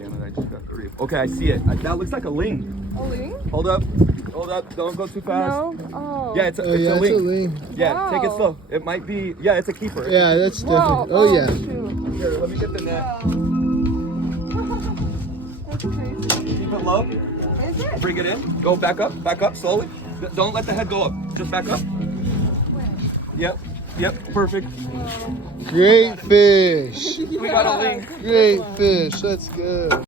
Damn it, I just got 3. Okay, I see it. That looks like a ling. A ling? Hold up. Don't go too fast. No? Oh. Yeah, it's a It's a ling. ling. Yeah, Wow. take it slow. It might be, yeah, it's a keeper. Yeah, that's Wow. definitely. Oh, yeah. Shoot. Here, let me get the net. That's crazy. Keep it low. Is it? Bring it in. Go back up slowly. Don't let the head go up. Just back up. Yep, perfect. Great fish. We got a ling. Great fish. Let's go.